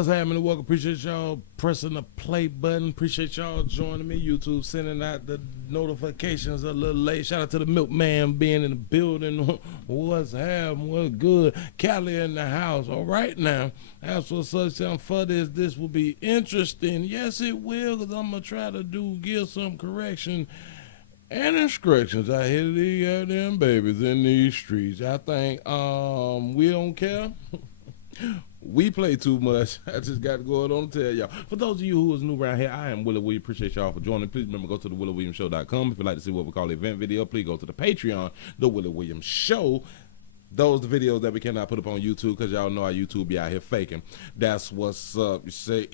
What's happening? Welcome. Appreciate y'all pressing the play button. Appreciate y'all joining me. YouTube sending out the notifications a little late. Shout out to the milkman being in the building. What's happening? What's good? Cali in the house. All right now. That's what's up. Something for this. This will be interesting. Yes, it will, because I'm going to try to give some correction and instructions out here to these goddamn babies in these streets. I think we don't care. We play too much. I just got to go on to tell y'all. For those of you who is new around here, I am Willie Williams. Appreciate y'all for joining. Please remember, go to the WillieWilliamsShow.com. If you'd like to see what we call the event video, please go to the Patreon, the Willie Williams Show. Those are the videos that we cannot put up on YouTube because y'all know our YouTube be out here faking. That's what's up. You say,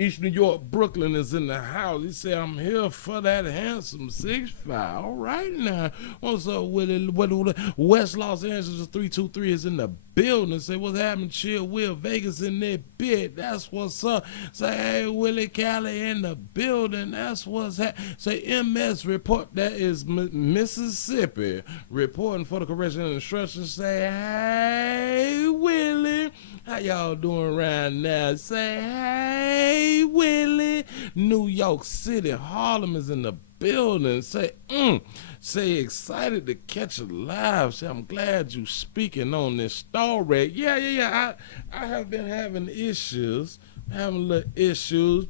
East New York, Brooklyn is in the house. He said, I'm here for that handsome 6'5". All right now. What's up, Willie? West Los Angeles 323 is in the building. Say, what's happening? Chill Will Vegas in that bit. That's what's up. Say, hey, Willie Cali in the building. That's what's happening. Say, MS report. That is Mississippi. Reporting for the correction and instruction. Say, hey, Willie. How y'all doing right now? Say, hey, Willie. New York City, Harlem is in the building. Say, say excited to catch a live. Say, I'm glad you speaking on this story. Yeah. I have been having issues, having little issues.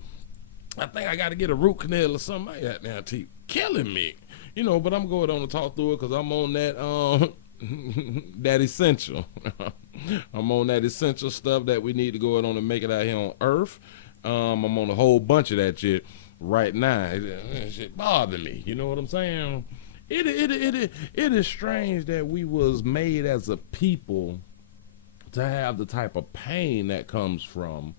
I think I got to get a root canal or something like that now. Teeth killing me, But I'm going on to talk through it because I'm on that that essential. I'm on that essential stuff that we need to go on and make it out here on Earth. I'm on a whole bunch of that shit right now. It shit bother me. You know what I'm saying? It is strange that we was made as a people to have the type of pain that comes from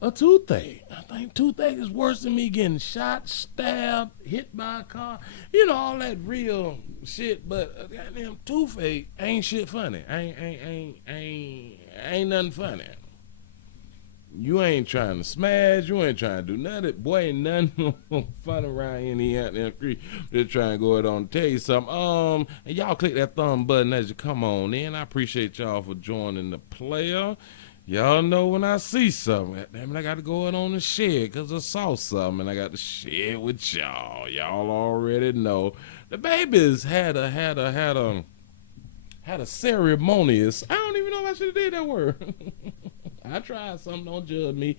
a toothache. I think toothache is worse than me getting shot, stabbed, hit by a car. All that real shit. But goddamn toothache ain't shit funny. Ain't nothing funny. You ain't trying to smash. You ain't trying to do nothing. Boy, ain't nothing fun around here out there in the street. Just trying to go ahead on and tell you something. And y'all click that thumb button as you come on in. I appreciate y'all for joining the player. Y'all know when I see something, damn it, I got to go on and share because I saw something and I got to share with y'all. Y'all already know. The babies had a ceremonious. I don't even know if I should have did that word. I tried something. Don't judge me.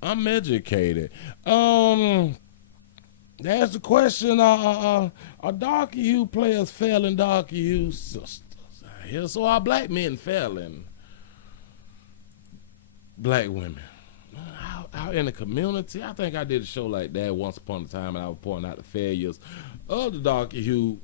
I'm educated. That's the question. Are darky hue players failing darky hue sisters? Here, so are black men failing black women out in the community? I think I did a show like that once upon a time, and I was pointing out the failures of the darky hue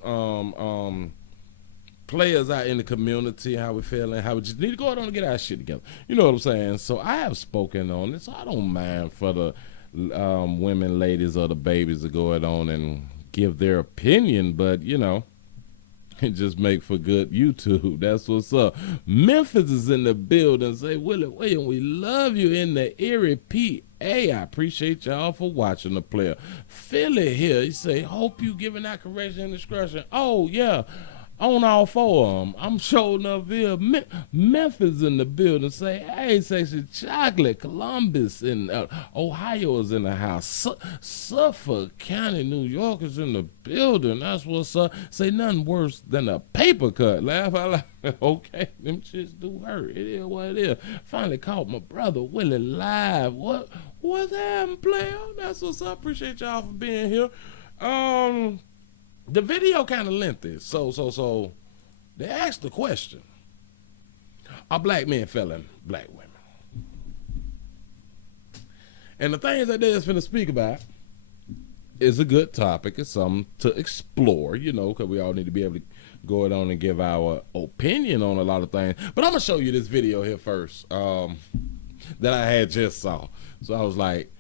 players out in the community, how we feeling, how we just need to go out and get our shit together. You know what I'm saying? So I have spoken on it, so I don't mind for the women, ladies, or the babies to go out on and give their opinion, but it just make for good YouTube. That's what's up. Memphis is in the building. Say, Willie Williams, we love you in the Erie, PA. I appreciate y'all for watching the player. Philly here, he say, hope you giving that correction and instruction. Oh, yeah. On all four of them. I'm showing up here. Memphis in the building. Say, hey, Sexy Chocolate. Columbus in Ohio is in the house. Suffolk County, New York is in the building. That's what's up. Say nothing worse than a paper cut. Laugh out loud. Okay, them shits do hurt. It is what it is. Finally caught my brother Willie live. What's happening, player? That's what's up. Appreciate y'all for being here. The video kind of lengthy, so they asked the question: are black men failing black women? And the things that they're finna speak about is a good topic. It's something to explore, because we all need to be able to go on and give our opinion on a lot of things. But I'm gonna show you this video here first that I had just saw. So I was like,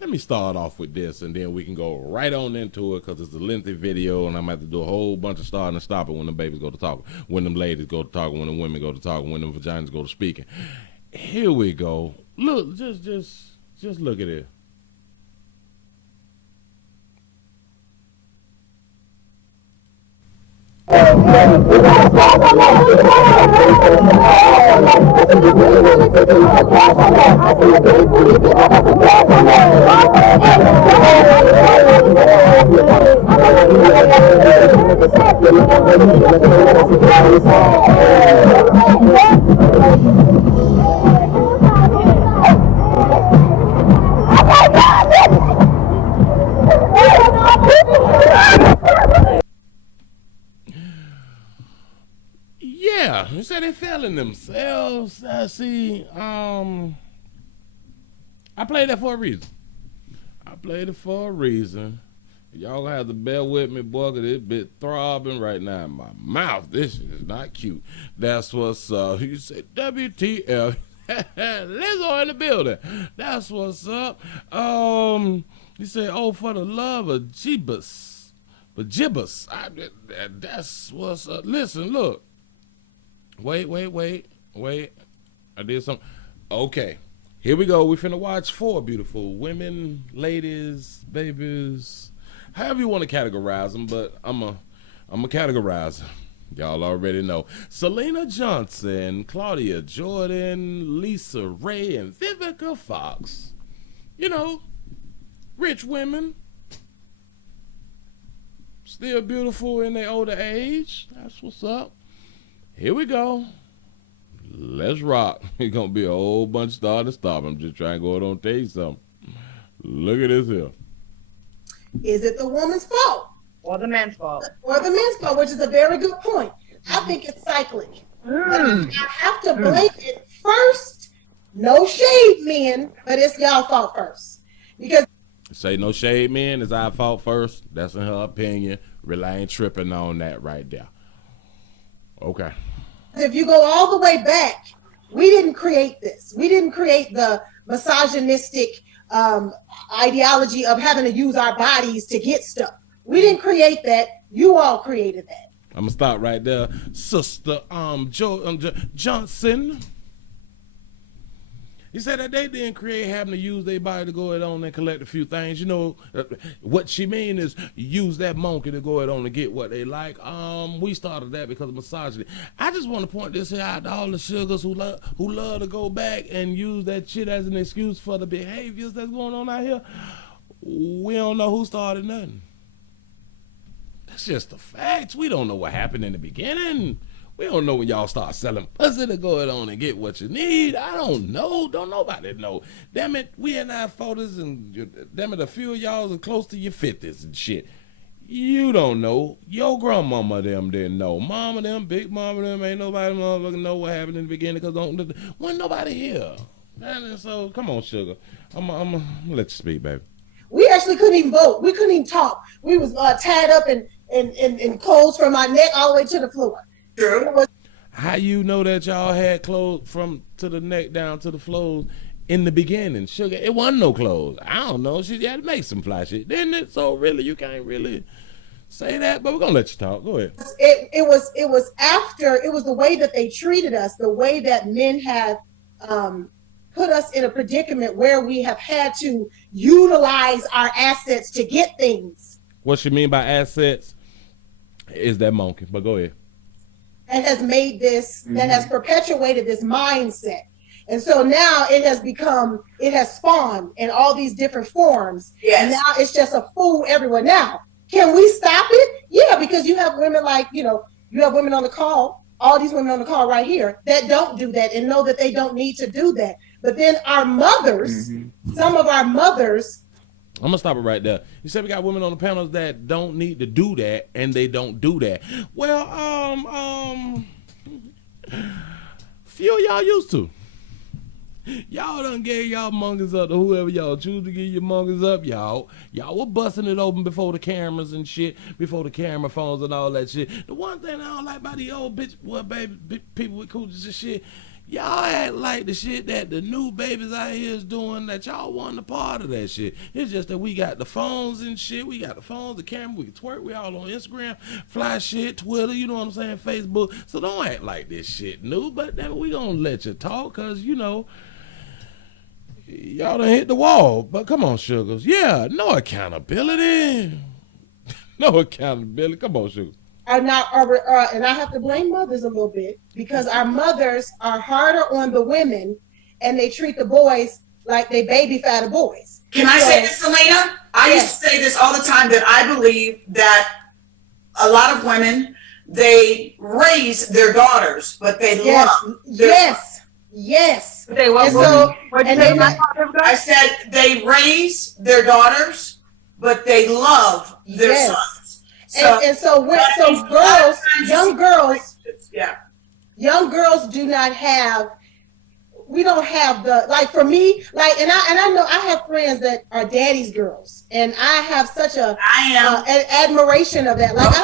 let me start off with this, and then we can go right on into it because it's a lengthy video, and I'm going to have to do a whole bunch of starting and stopping when the babies go to talking, when them ladies go to talking, when the women go to talking, when them vaginas go to speaking. Here we go. Look, just look at it. Yeah, you said they feeling themselves. See, I played that for a reason. I played it for a reason. Y'all gonna have to bear with me, boy, cause this bit throbbing right now in my mouth. This is not cute. That's what's up. You say WTF. Lizzo in the building. That's what's up. You say, oh, for the love of Jeebus. But Jibbus. That's what's up. Listen, look. Wait. I did something. Okay. Here we go. We finna watch 4 beautiful women, ladies, babies, however you want to categorize them, but I'm a categorize them. Y'all already know. Selena Johnson, Claudia Jordan, Lisa Ray, and Vivica Fox. You know, rich women. Still beautiful in their older age. That's what's up. Here we go. Let's rock. It's going to be a whole bunch of start and stop. I'm just trying to go on and tell you something. Look at this here. Is it the woman's fault? Or the man's fault. Or the man's fault, which is a very good point. I think it's cyclic. But I have to blame it first. No shade, men, but it's y'all fault first. Because say no shade, men, it's our fault first. That's in her opinion. Really ain't tripping on that right there. Okay. if you go all the way back, we didn't create this. We didn't create the misogynistic ideology of having to use our bodies to get stuff. We didn't create that. You all created that. I'm gonna stop right there, Sister Johnson. He said that they didn't create having to use their body to go ahead on and collect a few things. You know, what she mean is use that monkey to go ahead on and get what they like. We started that because of misogyny. I just want to point this out to all the sugars who love to go back and use that shit as an excuse for the behaviors that's going on out here. We don't know who started nothing. That's just the facts. We don't know what happened in the beginning. We don't know when y'all start selling pussy to go ahead on and get what you need. I don't know. Don't nobody know. Damn it, we in our 40s and damn it, a few of y'all are close to your 50s and shit. You don't know. Your grandmama them didn't know. Mama them, big mama them, ain't nobody motherfucking know what happened in the beginning because wasn't nobody here. And so, come on, sugar. I'm gonna let you speak, baby. We actually couldn't even vote. We couldn't even talk. We was tied up in clothes from our neck all the way to the floor. True. How you know that y'all had clothes from to the neck down to the floors in the beginning? Sugar, it wasn't no clothes. I don't know. She had to make some fly shit, didn't it? So really, you can't really say that. But we're gonna let you talk. Go ahead. It was after. It was the way that they treated us, the way that men have put us in a predicament where we have had to utilize our assets to get things. What she mean by assets is that monkey. But go ahead. And has made this, that has perpetuated this mindset. And so now it has spawned in all these different forms. Yes. And now it's just a fool everywhere. Now, can we stop it? Yeah, because you have women like, you have women on the call, all these women on the call right here that don't do that and know that they don't need to do that. But then our mothers, some of our mothers, I'm gonna stop it right there. You said we got women on the panels that don't need to do that, and they don't do that. Well, few of y'all used to. Y'all done gave y'all monkeys up to whoever y'all choose to give your monkeys up. Y'all were busting it open before the cameras and shit, before the camera phones and all that shit. The one thing I don't like about the old bitch, people with coochies and shit. Y'all act like the shit that the new babies out here is doing, that y'all want a part of that shit. It's just that we got the phones and shit. We got the phones, the camera, we can twerk. We all on Instagram, fly shit, Twitter, you know what I'm saying, Facebook. So don't act like this shit new, but then we gonna let you talk because, y'all done hit the wall. But come on, sugars. Yeah, no accountability. No accountability. Come on, sugar. are not, and I have to blame mothers a little bit, because our mothers are harder on the women, and they treat the boys like they baby fatter boys. Can I say this, Selena? I used to say this all the time, that I believe that a lot of women, they raise their daughters, but they love their Yes. They what? So, I said they raise their daughters, but they love their sons. So, young girls do not have, we don't have the, like for me, like, and I know I have friends that are daddy's girls, and I have such an admiration of that. Like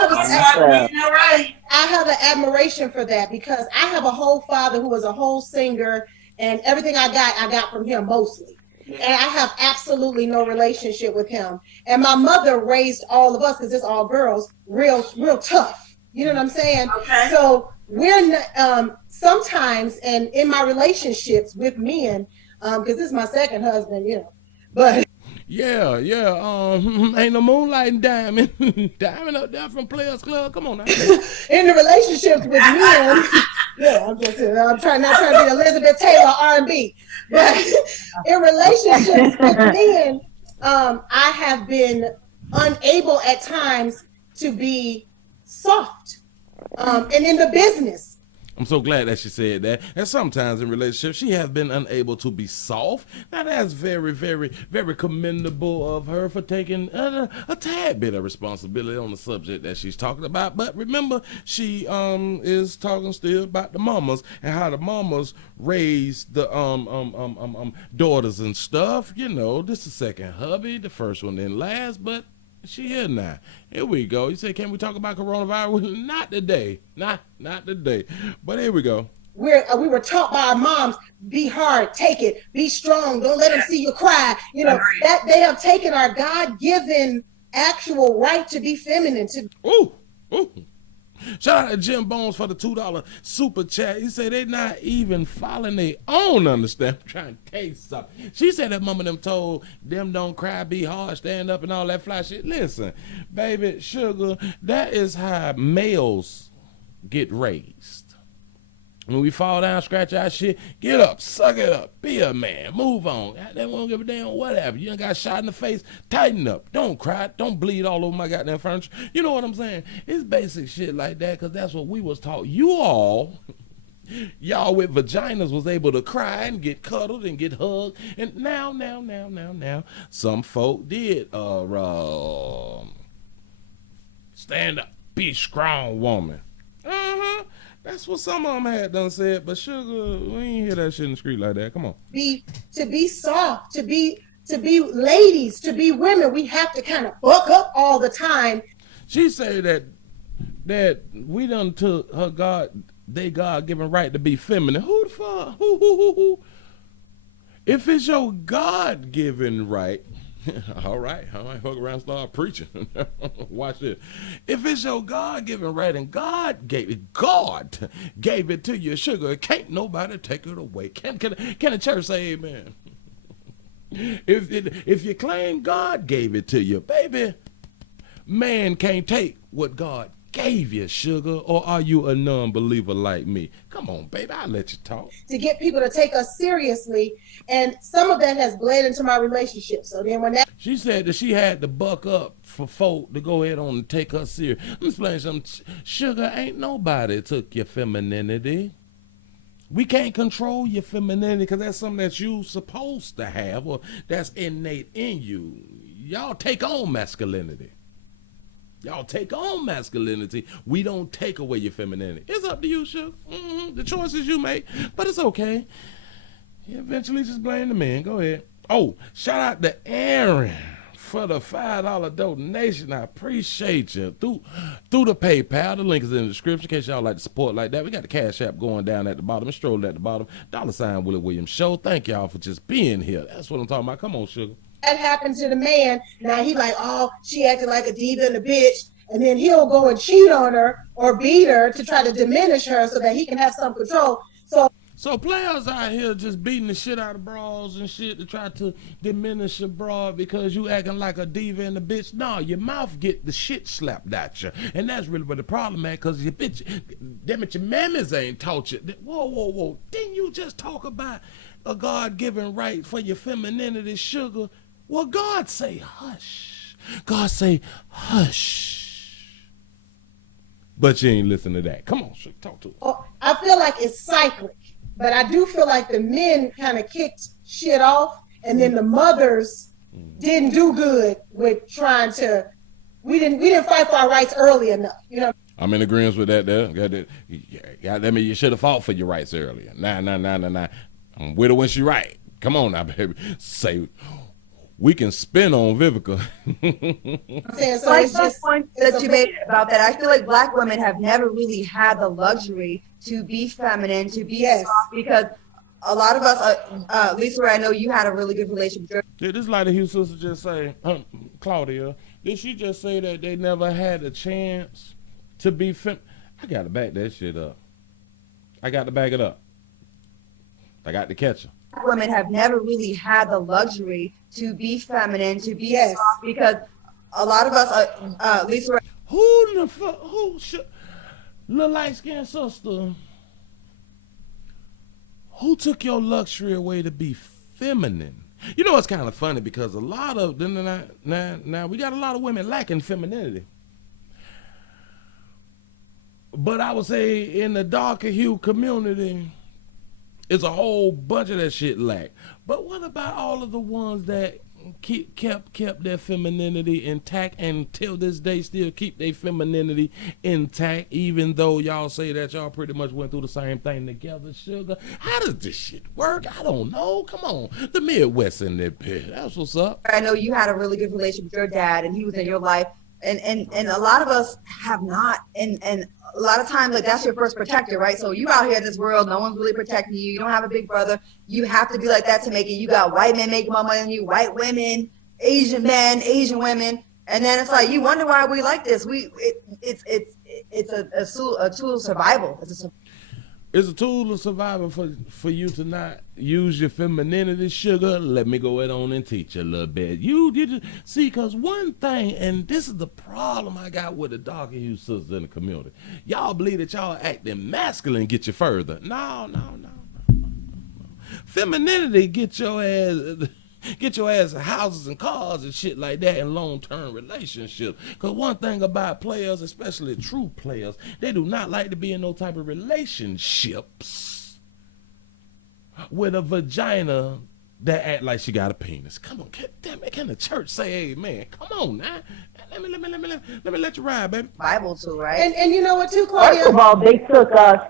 I have an admiration for that, because I have a whole father who was a whole singer, and everything I got from him mostly. And I have absolutely no relationship with him. And my mother raised all of us, because it's all girls, real tough. You know what I'm saying? Okay. So we're not, sometimes, and in my relationships with men, because this is my second husband, you know, but yeah, ain't no moonlighting diamond, diamond up there from Players Club. Come on now. In the relationships with men, I'm trying to be Elizabeth Taylor R&B, but in relationships with men, I have been unable at times to be soft, and in the business. I'm so glad that she said that. And sometimes in relationships, she has been unable to be soft. Now that's very, very, very commendable of her for taking a tad bit of responsibility on the subject that she's talking about. But remember, she is talking still about the mamas and how the mamas raise the daughters and stuff. You know, this is the second hubby, the first one didn't last, but she here now. Here we go. You say, can we talk about coronavirus? Not today. Not today. But here we go. We were taught by our moms, be hard, take it, be strong, don't let them see you cry. You know, that they have taken our God-given actual right to be feminine. Ooh. Shout out to Jim Bones for the $2 super chat. He said they not even following their own understand. I'm trying to tell you something. She said that mama them told them don't cry, be hard, stand up, and all that fly shit. Listen, baby, sugar, that is how males get raised. When we fall down, scratch our shit, get up, suck it up, be a man, move on. They won't give a damn whatever. You done got shot in the face, tighten up. Don't cry, don't bleed all over my goddamn furniture. You know what I'm saying? It's basic shit like that, because that's what we was taught. Y'all with vaginas was able to cry and get cuddled and get hugged. And now, some folk did stand up, be a strong woman. That's what some of them had done said, but sugar, we ain't hear that shit in the street like that. Come on. To be soft, to be ladies, to be women, we have to kind of buck up all the time. She said that we done took her God-given right to be feminine. Who the fuck? Who? If it's your God-given right, all right, fuck around and start preaching. Watch this. If it's your God-given right and God gave it to you, sugar, can't nobody take it away. Can the church say amen? If you claim God gave it to you, baby, man can't take what God gave you, sugar. Or are you a non-believer like me? Come on, baby, I'll let you talk. To get people to take us seriously, and some of that has bled into my relationship. So then when that... She said that she had to buck up for folk to go ahead on and take her serious. I'm explaining something. Sugar, ain't nobody took your femininity. We can't control your femininity because that's something that you supposed to have or that's innate in you. Y'all take on masculinity. We don't take away your femininity. It's up to you, Sugar. The choices you make, but it's okay. You eventually just blame the man. Go ahead. Oh, shout out to Aaron for the $5 donation. I appreciate you. Through the PayPal. The link is in the description in case y'all like to support like that. We got the Cash App going down at the bottom and strolling at the bottom. $ Willie Williams Show. Thank y'all for just being here. That's what I'm talking about. Come on, Sugar. That happened to the man. Now he like, oh, she acted like a diva and a bitch. And then he'll go and cheat on her or beat her to try to diminish her so that he can have some control. So players out here just beating the shit out of bras and shit to try to diminish your bra because you acting like a diva and a bitch. No, your mouth get the shit slapped at you. And that's really what the problem at, because your bitch, damn it, your mammies ain't taught you. Whoa. Didn't you just talk about a God-given right for your femininity, sugar? Well, God say hush. God say hush. But you ain't listen to that. Come on, sugar, talk to us. Oh, I feel like it's cyclic. But I do feel like the men kind of kicked shit off, and then the mothers didn't do good with trying to. We didn't fight for our rights early enough, you know. I'm in agreement with that. There, that mean you should have fought for your rights earlier. Nah. I'm with her when she right. Come on now, baby. Say we can spin on Vivica. I'm saying, so Like it's the just point that you made about that, I feel like Black women have never really had the luxury to be feminine, to be soft, because a lot of us, Lisa, I know you had a really good relationship. Did this Lighter Hugh sister just say, Claudia, did she just say that they never had a chance to be I got to back that shit up. I got to back it up. I got to catch her. Women have never really had the luxury to be feminine, to be soft, because a lot of us, Lisa, who the fuck, little light-skinned sister, who took your luxury away to be feminine? You know, it's kind of funny because a lot of now we got a lot of women lacking femininity, but I would say in the darker hue community, it's a whole bunch of that shit lack. But what about all of the ones that kept their femininity intact, and till this day still keep their femininity intact, even though y'all say that y'all pretty much went through the same thing together, sugar? How does this shit work? I don't know. Come on. The Midwest in that pit. That's what's up. I know you had a really good relationship with your dad, and he was in your life, and a lot of us have not, and a lot of times, like, that's your first protector, right? So you out here in this world, no one's really protecting you. You don't have a big brother. You have to be like that to make it. You got white men making more money than you, white women, Asian men, Asian women, and then it's like you wonder why we like this. It's a tool of survival. It's a tool of survival for you to not use your femininity, sugar. Let me go ahead on and teach you a little bit. You just see, because one thing, and this is the problem I got with the darker hue sisters in the community. Y'all believe that y'all acting masculine get you further. No. Femininity get your ass houses and cars and shit like that in long-term relationships. Because one thing about players, especially true players, they do not like to be in no type of relationships with a vagina that act like she got a penis. Come on, damn it, can the church say amen? Come on now. Let me let you ride, baby. Bible too, right? And you know what too, Claudia? First of all, they took us,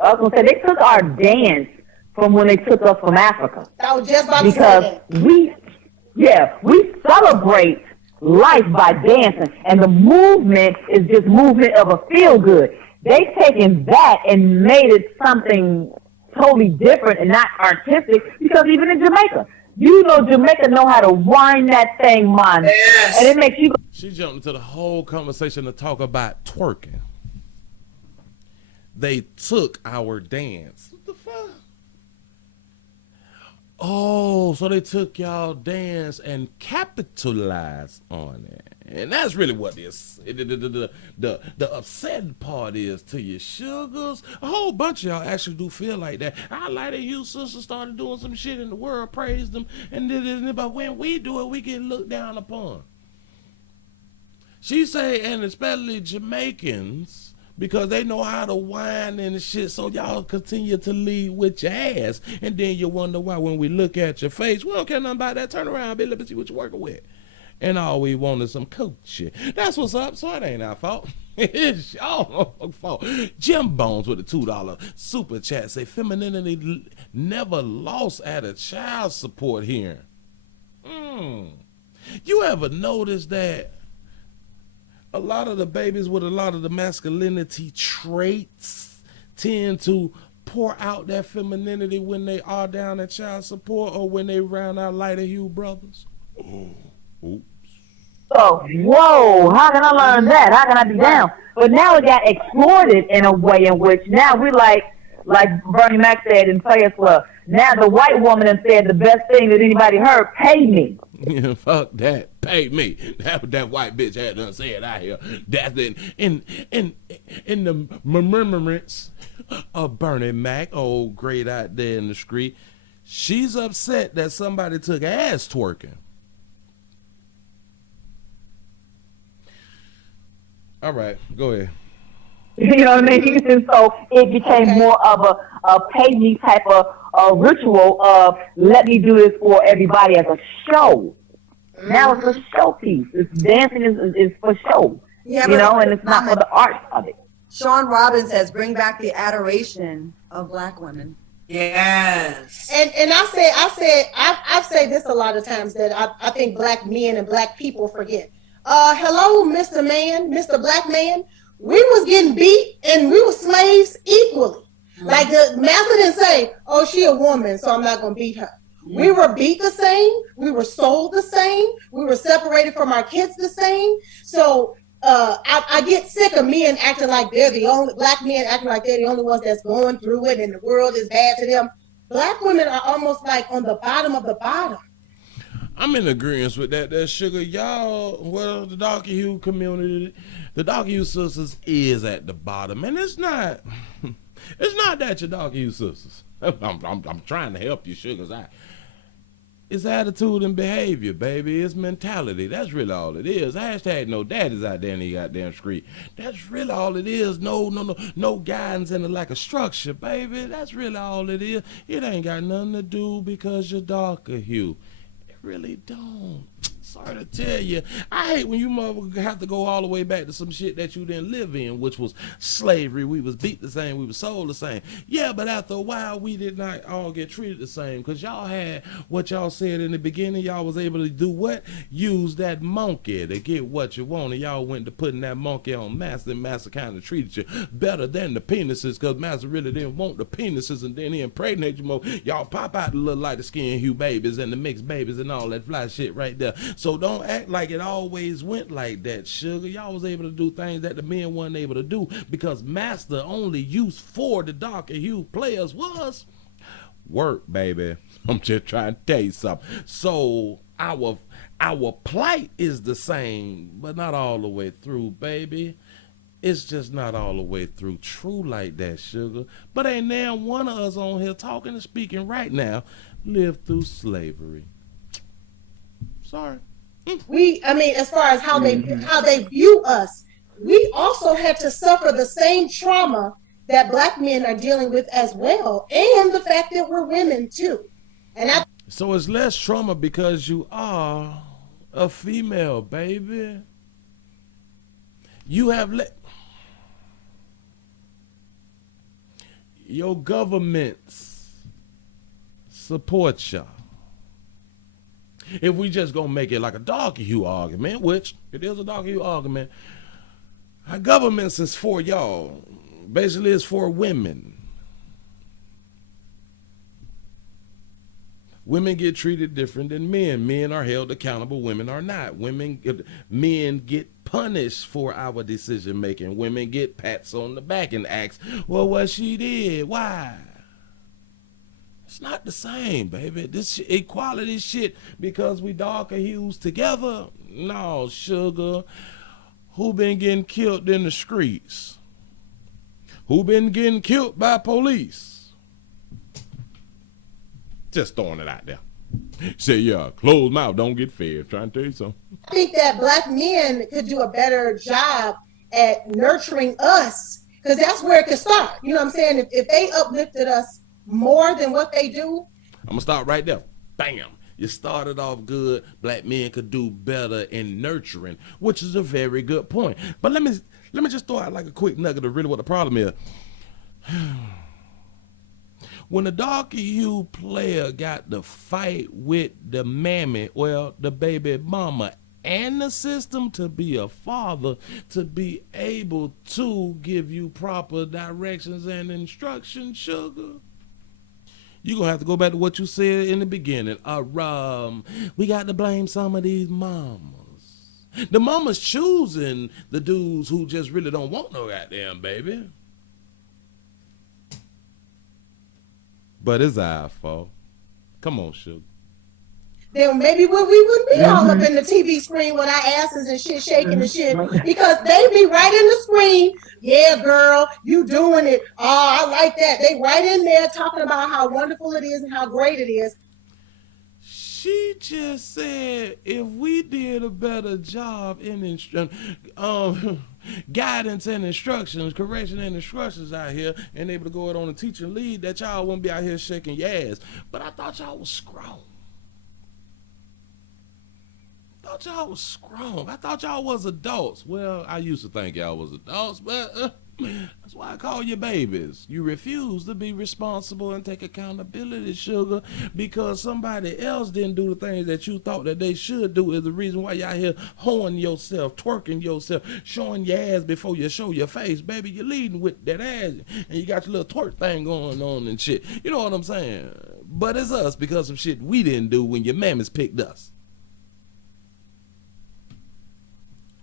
I was going to say, they took our dance from when they took us from Africa. I was just about to say that. Because we celebrate life by dancing, and the movement is just movement of a feel good. They've taken that and made it something totally different and not artistic, because even in Jamaica, Jamaica know how to wind that thing, man. Yes. And it makes you. She jumped into the whole conversation to talk about twerking. They took our dance. What the fuck? Oh, so they took y'all dance and capitalized on it. And that's really what this the upsetting part is to you, sugars. A whole bunch of y'all actually do feel like that. I like that you sisters started doing some shit in the world, praised them, and but when we do it, we get looked down upon. She say, and especially Jamaicans, because they know how to whine and shit, so y'all continue to lead with your ass. And then you wonder why when we look at your face, we don't care nothing about that. Turn around, baby, let me see what you're working with. And all we want is some coach shit. That's what's up, so it ain't our fault. It's y'all fault. Jim Bones with a $2 super chat say, femininity never lost at a child support hearing. You ever notice that a lot of the babies with a lot of the masculinity traits tend to pour out that femininity when they are down at child support or when they round out lighter hue brothers? Oops. So, whoa, how can I learn that? How can I be down? But now it got exploited in a way in which now we're like, like Bernie Mac said in Players Club. Now the white woman has said the best thing that anybody heard, pay me. Yeah, fuck that. Pay me. That white bitch had done said out here. That's in the remembrance of Bernie Mac, old great out there in the street. She's upset that somebody took ass twerking. All right, go ahead. You know what I mean? And so it became more of a pay me type of ritual of let me do this for everybody as a show. Now it's a showpiece. It's dancing is for show. Yeah, you know, and it's not for the art of it. Sean Robbins says, bring back the adoration of Black women. Yes. And I've said this a lot of times that I think Black men and Black people forget. Hello, Mr. Man, Mr. Black man. We was getting beat and we were slaves equally. Like the master didn't say, oh, she a woman, so I'm not going to beat her. We were beat the same. We were sold the same. We were separated from our kids the same. So I get sick of men acting like they're the only, Black men acting like they're the only ones that's going through it and the world is bad to them. Black women are almost like on the bottom of the bottom. I'm in agreement with that sugar. Y'all, well, the darker hue community, the darker hue sisters is at the bottom. And it's not that your darker hue sisters. I'm trying to help you, sugars. It's attitude and behavior, baby. It's mentality. That's really all it is. Hashtag no daddies out there in the goddamn street. That's really all it is. No guidance and a lack of structure, baby. That's really all it is. It ain't got nothing to do because you're darker hue. Really don't. Sorry to tell you. I hate when you motherfuckers have to go all the way back to some shit that you didn't live in, which was slavery. We was beat the same. We was sold the same. Yeah, but after a while, we did not all get treated the same because y'all had what y'all said in the beginning. Y'all was able to do what? Use that monkey to get what you wanted. Y'all went to putting that monkey on Master, and Master kind of treated you better than the penises because Master really didn't want the penises, and then he impregnated you more. Y'all pop out the little lighter skin hue babies and the mixed babies and all that fly shit right there. So don't act like it always went like that, sugar. Y'all was able to do things that the men weren't able to do because Master only used for the darker hue players was work, baby. I'm just trying to tell you something. So our plight is the same, but not all the way through, baby. It's just not all the way through true like that, sugar. But ain't now one of us on here talking and speaking right now lived through slavery. Sorry. As far as how they view us, we also had to suffer the same trauma that Black men are dealing with as well, and the fact that we're women too. So it's less trauma because you are a female, baby. You have your governments support y'all. If we just gonna make it like a darker hue argument, which it is a darker hue argument, our governments is for y'all. Basically, it's for women. Women get treated different than men. Men are held accountable. Women are not. Men get punished for our decision making. Women get pats on the back and ask, well, what she did? Why? It's not the same, baby. This equality shit because we darker hues together. No, sugar. Who been getting killed in the streets? Who been getting killed by police? Just throwing it out there. Say, yeah, closed mouth, don't get fed. Trying to tell you something. I think that Black men could do a better job at nurturing us because that's where it could start. You know what I'm saying? If they uplifted us more than what they do. I'm going to start right there. Bam. You started off good. Black men could do better in nurturing, which is a very good point. But let me just throw out like a quick nugget of really what the problem is. When the darker hue player got to fight with the mammy, well, the baby mama, and the system to be a father, to be able to give you proper directions and instructions, sugar, you're going to have to go back to what you said in the beginning. We got to blame some of these mamas. The mamas choosing the dudes who just really don't want no goddamn baby. But it's our fault. Come on, sugar. Then maybe we wouldn't be all up in the TV screen with our asses and shit shaking and shit, because they be right in the screen. Yeah, girl, you doing it. Oh, I like that. They right in there talking about how wonderful it is and how great it is. She just said if we did a better job in guidance and instructions, correction and instructions out here, and able to go out on a teaching lead, that y'all wouldn't be out here shaking your ass. But I thought y'all was grown. I thought y'all was adults. Well, I used to think y'all was adults, but that's why I call you babies. You refuse to be responsible and take accountability, sugar, because somebody else didn't do the things that you thought that they should do is the reason why y'all here hoeing yourself, twerking yourself, showing your ass before you show your face. Baby, you're leading with that ass, and you got your little twerk thing going on and shit. You know what I'm saying? But it's us because of shit we didn't do when your mammies picked us.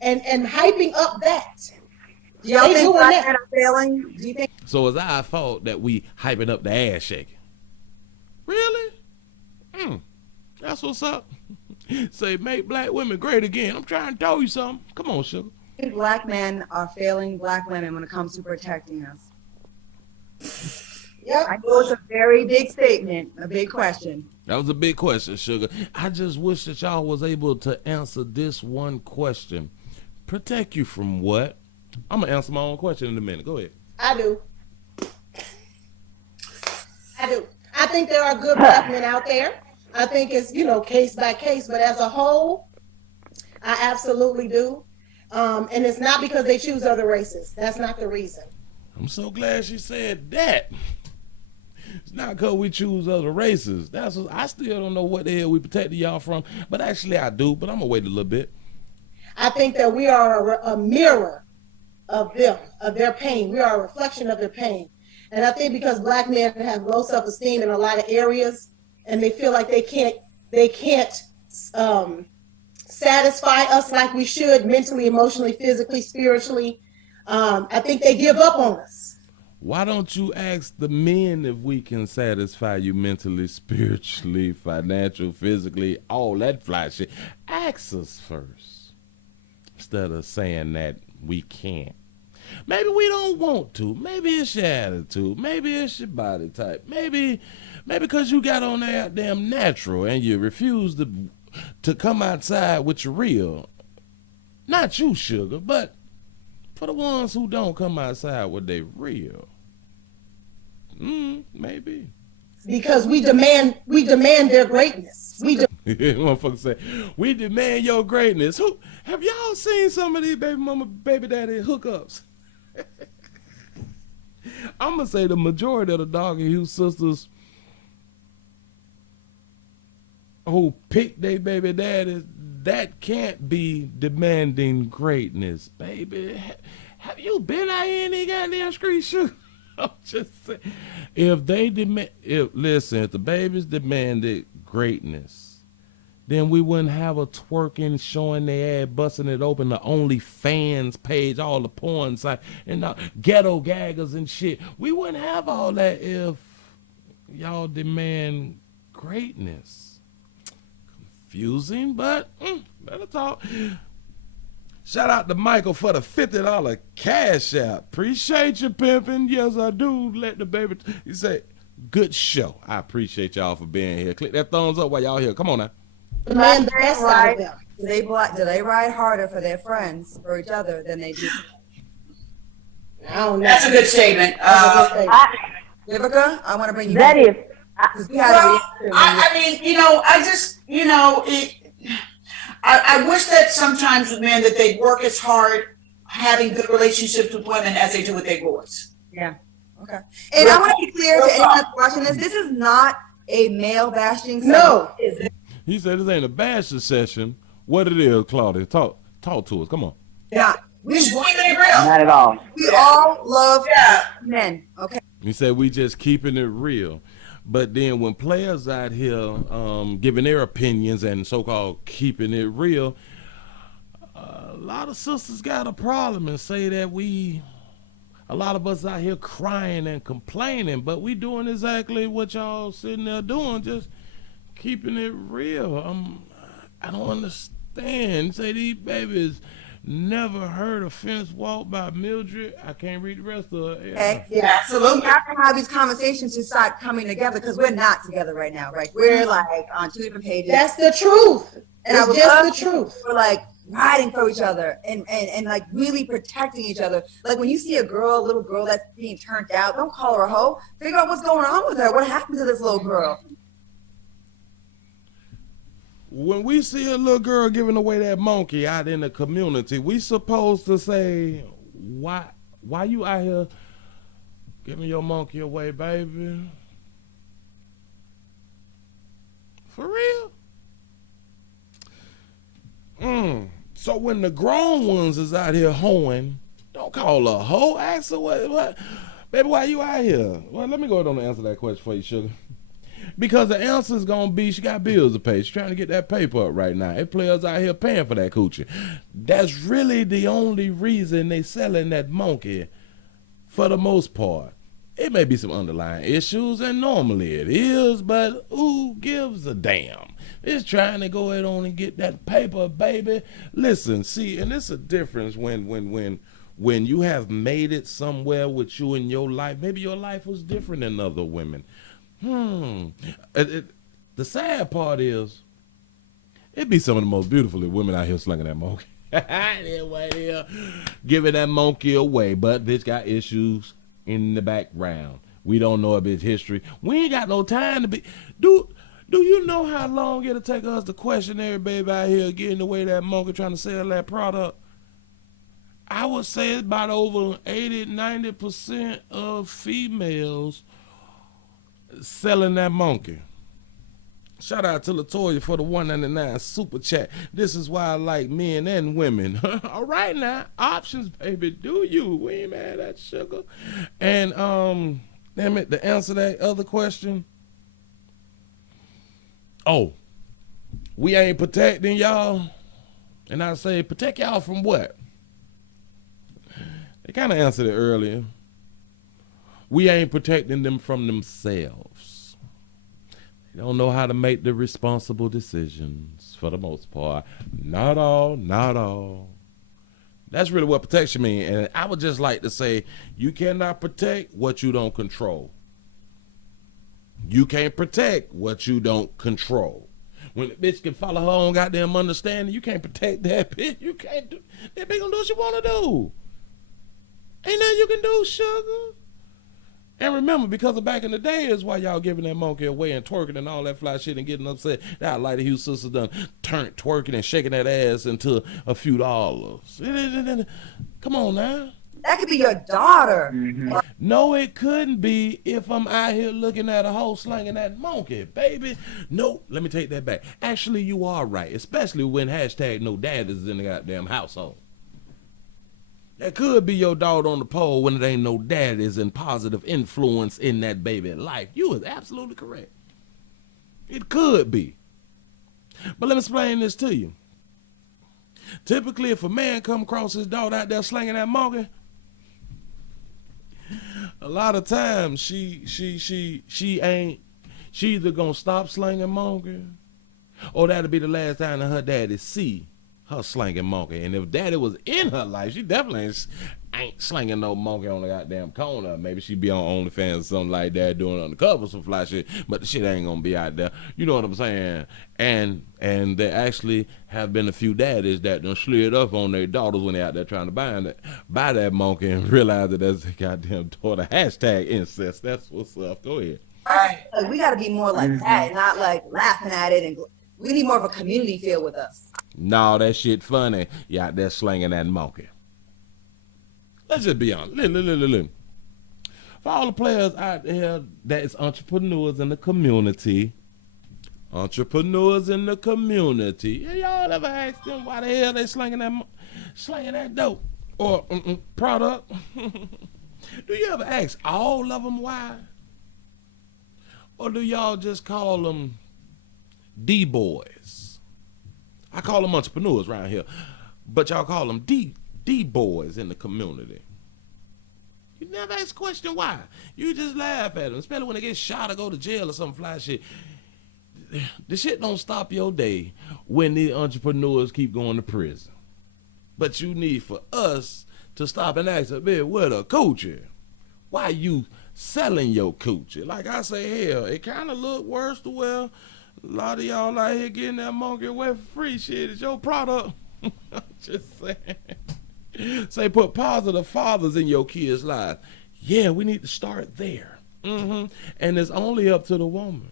And hyping up that. Do y'all They think doing black that. men are failing? Do you think? So it's our fault that we hyping up the ass shaking. Really? That's what's up. Say, make black women great again. I'm trying to tell you something. Come on, sugar. Black men are failing black women when it comes to protecting us. Yep. I know it's a very big statement, a big question. That was a big question, sugar. I just wish that y'all was able to answer this one question. Protect you from what? I'm going to answer my own question in a minute. Go ahead. I do. I think there are good black men out there. I think it's, case by case, but as a whole, I absolutely do. And it's not because they choose other races. That's not the reason. I'm so glad she said that. It's not because we choose other races. I still don't know what the hell we protected y'all from, but actually I do, but I'm going to wait a little bit. I think that we are a mirror of them, of their pain. We are a reflection of their pain. And I think because black men have low self-esteem in a lot of areas, and they feel like they can't satisfy us like we should, mentally, emotionally, physically, spiritually. I think they give up on us. Why don't you ask the men if we can satisfy you mentally, spiritually, financial, physically, all that fly shit? Ask us first, instead of saying that we can't. Maybe we don't want to. Maybe it's your attitude. Maybe it's your body type. Maybe because you got on that damn natural and you refuse to come outside with your real. Not you, sugar, but for the ones who don't come outside with their real. Maybe. Because we demand their greatness. Motherfucker say, we demand your greatness. Who have y'all seen some of these baby mama, baby daddy hookups? I'm gonna say the majority of the Doggy Hughes sisters who pick their baby daddies, that can't be demanding greatness, baby. Have you been out here in these goddamn streets, sugar? I'm just saying. If the babies demanded greatness, then we wouldn't have a twerking, showing their ass, busting it open, the OnlyFans page, all the porn sites, and the ghetto gaggers and shit. We wouldn't have all that if y'all demand greatness. Confusing, but better talk. Shout out to Michael for the $50 cash app. Appreciate you, pimping. Yes, I do. Let the baby. You say, good show. I appreciate y'all for being here. Click that thumbs up while y'all here. Come on now. Demand the best out of them. Do they ride harder for their friends, for each other, than they do? I don't know. That's a good statement. Vivica, I want to bring you That back. is, I wish that sometimes with men that they work as hard having good relationships with women as they do with their boys. Yeah. Okay. And I want to be clear to anyone that's watching this. This is not a male bashing session. No. He said this ain't a bashing session. What it is, Claudia? Talk to us. Come on. Yeah. We should keep it real. not at all. We all love men. Okay. He said we just keeping it real. But then when players out here giving their opinions and so-called keeping it real, a lot of sisters got a problem and say that we A lot of us out here crying and complaining, but we doing exactly what y'all sitting there doing, just keeping it real. I don't understand. Say these babies never heard a fence walk by Mildred. I can't read the rest of it. Okay. Yeah. Absolutely. We have to have these conversations to start coming together because we're not together right now, right? We're like on two different pages. That's the truth. And I It's would just love the truth. We're like riding for each other and like really protecting each other. Like when you see a little girl that's being turned out, don't call her a hoe. Figure out what's going on with her. What happened to this little girl? When we see a little girl giving away that monkey out in the community, we supposed to say, why you out here giving your monkey away, baby? For real? So when the grown ones is out here hoeing, don't call her a hoe. Ask her what, baby, why you out here? Well, let me go ahead and answer that question for you, sugar. Because the answer's gonna be she got bills to pay. She's trying to get that paper up right now. It players out here paying for that coochie. That's really the only reason they selling that monkey for the most part. It may be some underlying issues, and normally it is, but who gives a damn? It's trying to go ahead on and get that paper, baby. Listen, see, and it's a difference when you have made it somewhere with you in your life. Maybe your life was different than other women. The sad part is, it be some of the most beautiful women out here slinging that monkey. Giving that monkey away, but bitch got issues in the background. We don't know a bitch history. We ain't got no time to be. Do you know how long it'll take us to question every baby out here getting away that monkey trying to sell that product? I would say it's about over 80-90% of females selling that monkey. Shout out to Latoya for the $1.99 super chat. This is why I like men and women. All right now, options, baby. Do you? We ain't mad at sugar. And damn it, to answer that other question. Oh, we ain't protecting y'all. And I say protect y'all from what? They kind of answered it earlier. We ain't protecting them from themselves. They don't know how to make the responsible decisions for the most part. Not all. That's really what protection means. And I would just like to say, you cannot protect what you don't control. You can't protect what you don't control. When a bitch can follow her own goddamn understanding, you can't protect that bitch. You can't do that. Bitch gonna do what she wanna do. Ain't nothing you can do, sugar. And remember, because of back in the day is why y'all giving that monkey away and twerking and all that fly shit and getting upset. That Light of Hugh sisters done turned twerking and shaking that ass into a few dollars. Come on now. That could be your daughter. Mm-hmm. No, it couldn't be if I'm out here looking at a hoe slanging that monkey, baby. No, let me take that back. Actually, you are right, especially when hashtag no dad is in the goddamn household. That could be your daughter on the pole when it ain't no daddies and positive influence in that baby life. You was absolutely correct. It could be. But let me explain this to you. Typically, if a man come across his daughter out there slinging that monkey, a lot of times she either gonna stop slinging monkey, or that'll be the last time that her daddy see her slinging monkey. And if daddy was in her life, she definitely ain't slinging no monkey on the goddamn corner. Maybe she be on OnlyFans or something like that, doing undercover some fly shit, but the shit ain't gonna be out there. You know what I'm saying? And there actually have been a few daddies that done slid up on their daughters when they out there trying to buy that monkey and realize that that's a goddamn daughter. Hashtag incest. That's what's up. Go ahead. Right. Like, we got to be more like that, not like laughing at it. And we need more of a community feel with us. No, that shit funny. You out there slinging that monkey. Let's just be honest. Look. For all the players out there that is entrepreneurs in the community, yeah, y'all ever ask them why the hell they slinging that dope or product? Do you ever ask all of them why? Or do y'all just call them D-boys? I call them entrepreneurs around here, but y'all call them D-boys in the community. You never ask a question why. You just laugh at them, especially when they get shot or go to jail or some fly shit. The shit don't stop your day when the entrepreneurs keep going to prison. But you need for us to stop and ask a bit, where the coochie? Why you selling your coochie? Like I say, hell, it kind of look worse to well. A lot of y'all out here getting that monkey away for free shit. It's your product. I'm just saying. Say put positive fathers in your kids' lives. Yeah, we need to start there. And it's only up to the woman.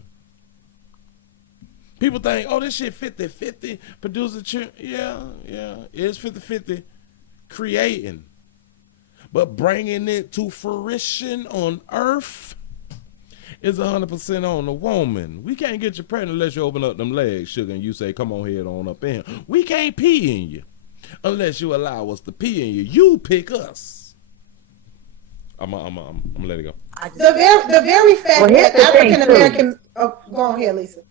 People think, oh, this shit 50-50, producer, yeah, it's 50-50 creating. But bringing it to fruition on earth is 100% on the woman. We can't get you pregnant unless you open up them legs, sugar, and you say, come on, head on up in here. We can't pee in you unless you allow us to pee in you. You pick us. I'm gonna let it go. The very fact that African American, go on here, Lisa.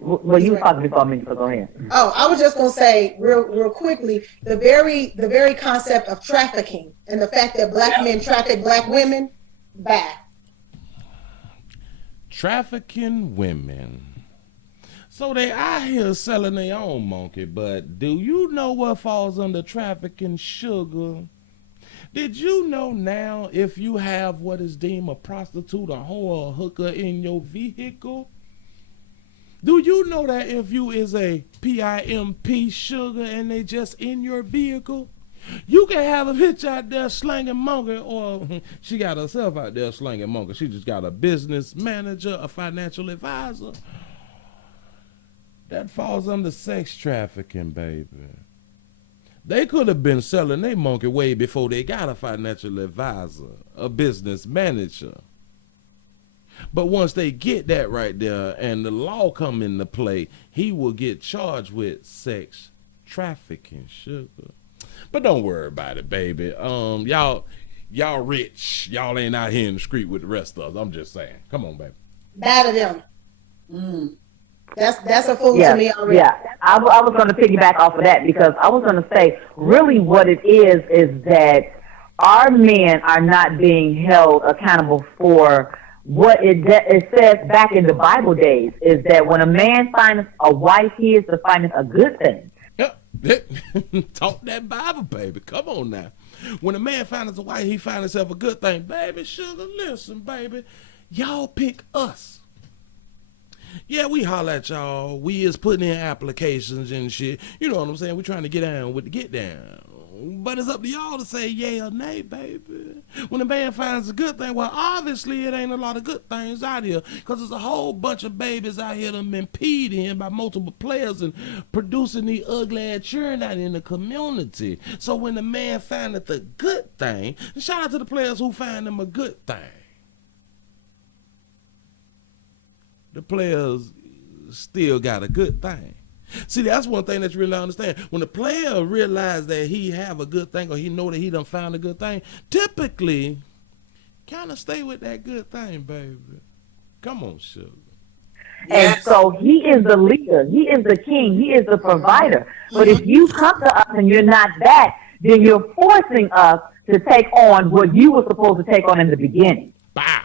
Well, you were talking before me, so go ahead. Oh, I was just gonna say real quickly, the very concept of trafficking and the fact that black men traffic black women, bad. Trafficking women. So they out here selling their own monkey, but do you know what falls under trafficking, sugar? Did you know now if you have what is deemed a prostitute, a whore, or a hooker in your vehicle? Do you know that if you is a PIMP, sugar, and they just in your vehicle, you can have a bitch out there slanging monkey, or she got herself out there slanging monkey. She just got a business manager, a financial advisor. That falls under sex trafficking, baby. They could have been selling their monkey way before they got a financial advisor, a business manager. But once they get that right there and the law come into play, he will get charged with sex trafficking, sugar. But don't worry about it, baby. Y'all rich. Y'all ain't out here in the street with the rest of us. I'm just saying. Come on, baby. Bad of them. That's a fool to me already. Yeah, I was going to piggyback off of that because I was going to say really what it is that our men are not being held accountable for what it says back in the Bible days is that when a man finds a wife, he is to find it a good thing. Yep. Talk that Bible, baby. Come on now. When a man finds a wife, he finds himself a good thing. Baby, sugar, listen, baby. Y'all pick us. Yeah, we holler at y'all. We is putting in applications and shit. You know what I'm saying? We trying to get down with the get down. But it's up to y'all to say yeah or nay, baby. When a man finds a good thing, well, obviously it ain't a lot of good things out here because there's a whole bunch of babies out here that have been peed in by multiple players and producing the ugly ass churn out in the community. So when the man finds the good thing, shout out to the players who find them a good thing. The players still got a good thing. See, that's one thing that you really understand. When the player realizes that he have a good thing or he know that he done found a good thing, typically kind of stay with that good thing, baby. Come on, sugar. And so he is the leader. He is the king. He is the provider. But if you come to us and you're not that, then you're forcing us to take on what you were supposed to take on in the beginning. Bow.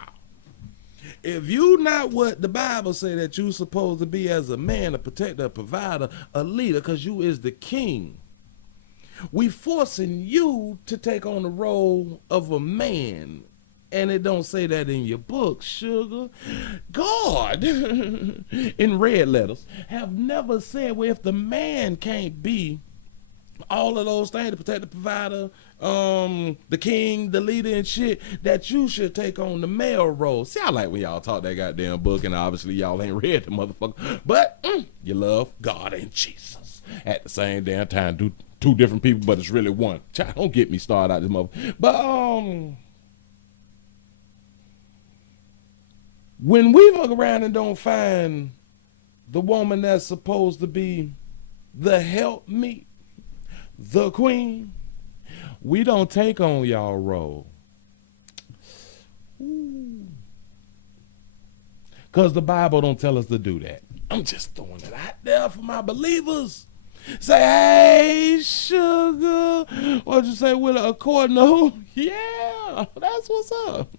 If you not what the Bible say that you supposed to be as a man, a protector, a provider, a leader, because you is the king, we forcing you to take on the role of a man. And it don't say that in your book, sugar. God, in red letters, have never said, well, if the man can't be all of those things, the protector, provider, the king, the leader and shit, that you should take on the male role. See, I like when y'all talk that goddamn book, and obviously y'all ain't read the motherfucker, but you love God and Jesus at the same damn time. Two different people, but it's really one. Child, don't get me started out this motherfucker. But when we look around and don't find the woman that's supposed to be the helpmeet, the queen, we don't take on y'all role. Because the Bible don't tell us to do that. I'm just throwing it out there for my believers. Say, hey, sugar. What'd you say, Willie? According to who? Yeah, that's what's up.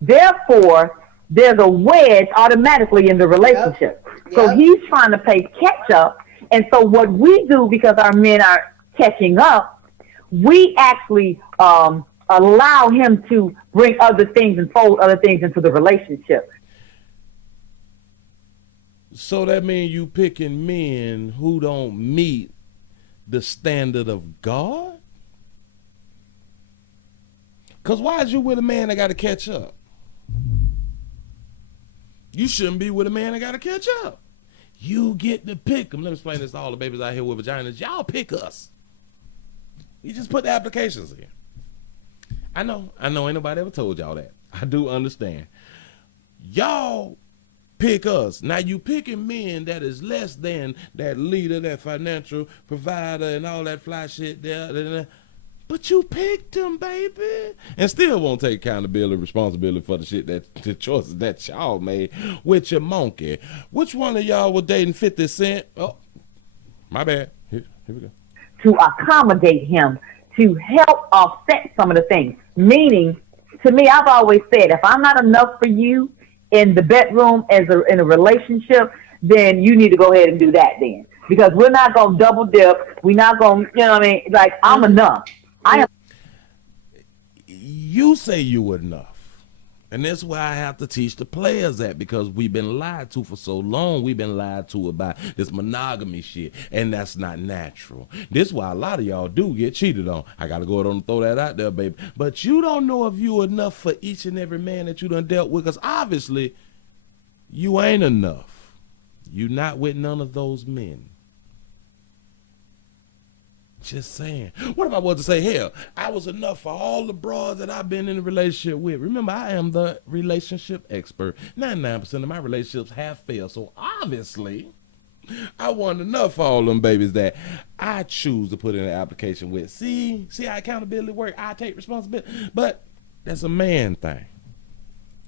Therefore, there's a wedge automatically in the relationship. So Yep. he's trying to play catch up. And so what we do, because our men are catching up, we actually allow him to bring other things and fold other things into the relationship. So that means you picking men who don't meet the standard of God? Because why is you with a man that got to catch up? You shouldn't be with a man that got to catch up. You get to pick them. Let me explain this to all the babies out here with vaginas. Y'all pick us. You just put the applications in. I know, ain't nobody ever told y'all that. I do understand. Y'all pick us. Now you picking men that is less than that leader, that financial provider, and all that fly shit there. But you picked them, baby. And still won't take accountability, responsibility for the shit the choices that y'all made with your monkey. Which one of y'all was dating 50 Cent? Oh, my bad. Here we go. To accommodate him, to help offset some of the things. Meaning, to me, I've always said, if I'm not enough for you in the bedroom in a relationship, then you need to go ahead and do that then. Because we're not going to double dip. We're not going to, you know what I mean? Like, I'm enough. I am. You say you enough. And that's why I have to teach the players that, because we've been lied to for so long. We've been lied to about this monogamy shit, and that's not natural. This is why a lot of y'all do get cheated on. I got to go ahead and throw that out there, baby. But you don't know if you enough for each and every man that you done dealt with, because obviously you ain't enough. You not with none of those men. Just saying. What if I was to say, hell, I was enough for all the broads that I've been in a relationship with? Remember, I am the relationship expert. 99% of my relationships have failed. So obviously, I want enough for all them babies that I choose to put in an application with. See how accountability work? I take responsibility. But that's a man thing.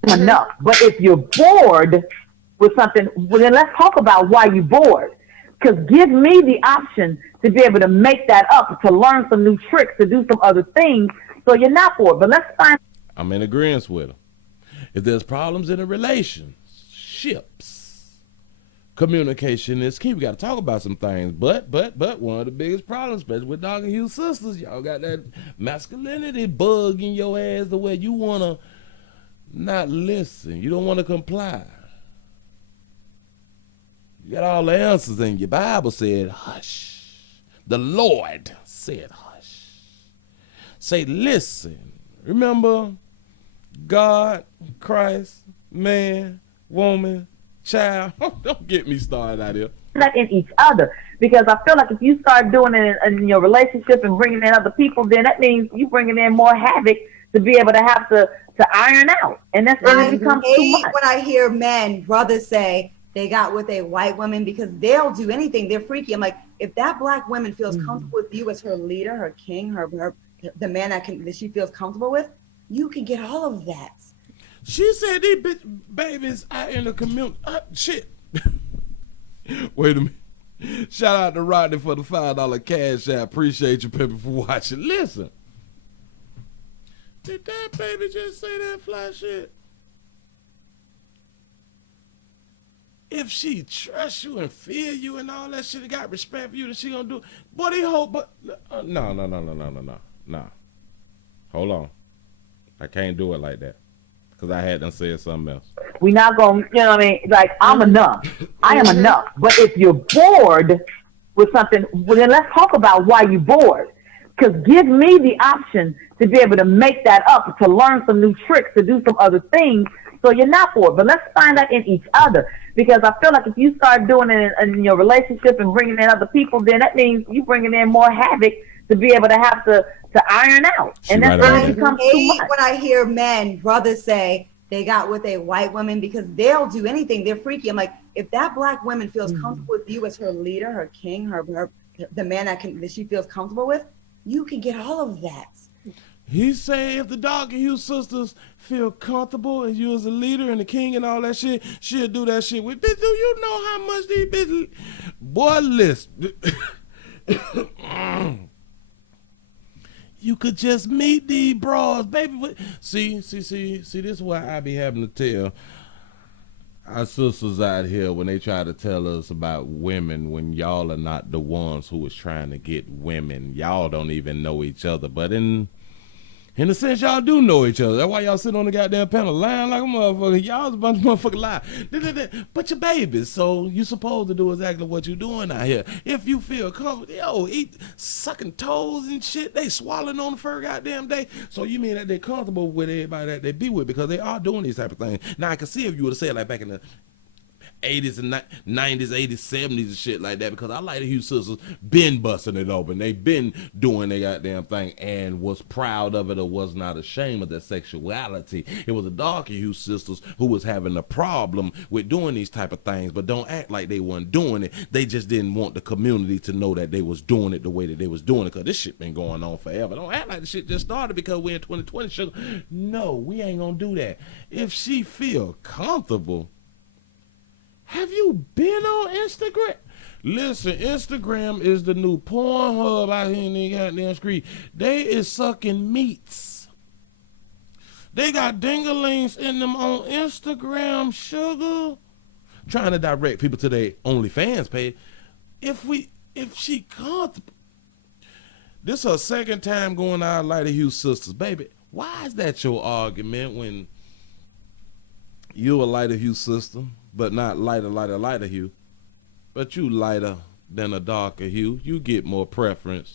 Enough. But if you're bored with something, well, then let's talk about why you're bored. Because give me the option to be able to make that up, to learn some new tricks, to do some other things, so you're not bored. But let's find. I'm in agreement with him. If there's problems in a relationships, communication is key. We got to talk about some things. But one of the biggest problems, especially with Dog and Hugh sisters, y'all got that masculinity bug in your ass, the way you want to not listen. You don't want to comply. You got all the answers, and your Bible said, hush. The Lord said, hush. Say, listen. Remember, God, Christ, man, woman, child. Don't get me started out here. That in each other. Because I feel like if you start doing it in your relationship and bringing in other people, then that means you bringing in more havoc to be able to have to iron out. And it becomes too much. When I hear brothers say, they got with a white woman because they'll do anything. They're freaky. I'm like, if that black woman feels comfortable with you as her leader, her king, the man that she feels comfortable with, you can get all of that. She said these babies out in the community. Shit. Wait a minute. Shout out to Rodney for the $5 cash app. Appreciate you, people, for watching. Listen. Did that baby just say that fly shit? If she trusts you and feel you and all that shit and got respect for you, then she gonna do it. Boy, they hope, but no. Hold on. I can't do it like that. Because I had done said something else. We're not going to, you know what I mean? Like, I'm enough. I am enough. But if you're bored with something, well, then let's talk about why you're bored. Because give me the option to be able to make that up, to learn some new tricks, to do some other things, so you're not bored. But let's find that in each other. Because I feel like if you start doing it in your relationship and bringing in other people, then that means you bringing in more havoc to be able to have to iron out. And that's when it becomes too much. When I hear brothers say they got with a white woman because they'll do anything. They're freaky. I'm like, if that black woman feels comfortable with you as her leader, her king, the man that she feels comfortable with, you can get all of that. He said if the Dog and Hugh sisters feel comfortable and you as a leader and the king and all that shit, she'll do that shit with. Bitch, do you know how much these bitches? Boy, listen. could just meet these bras, baby. See, this is why I be having to tell our sisters out here when they try to tell us about women, when y'all are not the ones who is trying to get women. Y'all don't even know each other, but in a sense, y'all do know each other. That's why y'all sit on the goddamn panel lying like a motherfucker. Y'all's a bunch of motherfucking lies. But your babies, so you supposed to do exactly what you doing out here. If you feel comfortable, eat sucking toes and shit. They swallowing on the fur goddamn day. So you mean that they comfortable with everybody that they be with, because they are doing these type of things. Now I can see if you would have said like back in the 80s and 90s, 80s, 70s and shit like that, because I like the Hugh sisters been busting it open. They been doing their goddamn thing and was proud of it or was not ashamed of their sexuality. It was the darker Hugh sisters who was having a problem with doing these type of things, but don't act like they weren't doing it. They just didn't want the community to know that they was doing it the way that they was doing it, because this shit been going on forever. Don't act like the shit just started because we're in 2020. Sugar. No, we ain't gonna do that. If she feel comfortable. Have you been on Instagram? Listen, Instagram is the new Pornhub out here in the goddamn street. They is sucking meats. They got dinglings in them on Instagram, sugar. Trying to direct people to their OnlyFans page. If she comfortable. This her second time going out like the Hugh sisters. Baby, why is that your argument when you a lighter Hugh sister? But not lighter hue. But you lighter than a darker hue. You get more preferential